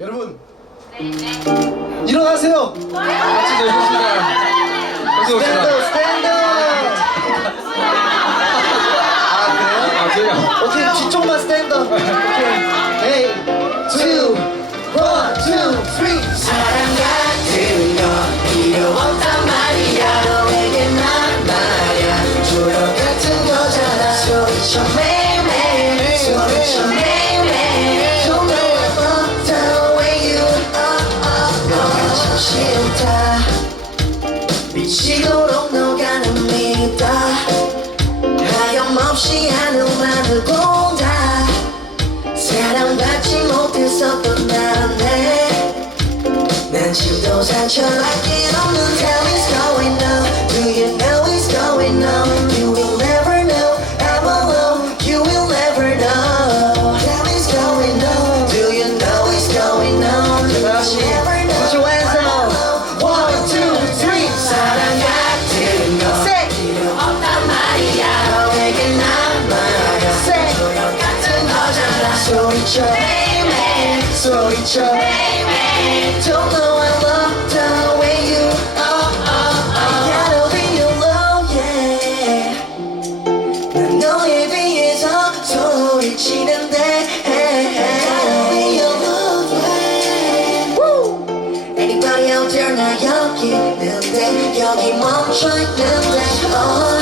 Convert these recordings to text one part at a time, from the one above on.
여러분 일어나세요. 같이 노십시다. 같이 놉시다. 스탠드 스탠드. 아 그래요? 아, 저희가. 오케이 뒤쪽만 스탠드. 미치도록 믿다. 하염없이 하늘만을 본다. 사랑받지 못했었던 나네. 난 지금도 상처밖에 없는 소리쳐 매일매일 소리쳐. 매일매일 Don't know I love the way you are I gotta be alone yeah 난 너에 비해서 소리치는데 I gotta be alone yeah Woo! Anybody out there 나 여기 있는데 여기 멈춰 있는데 oh.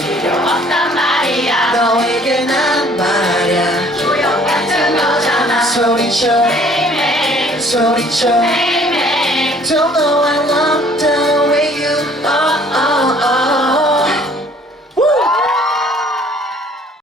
told each other, told each other, don't know I love.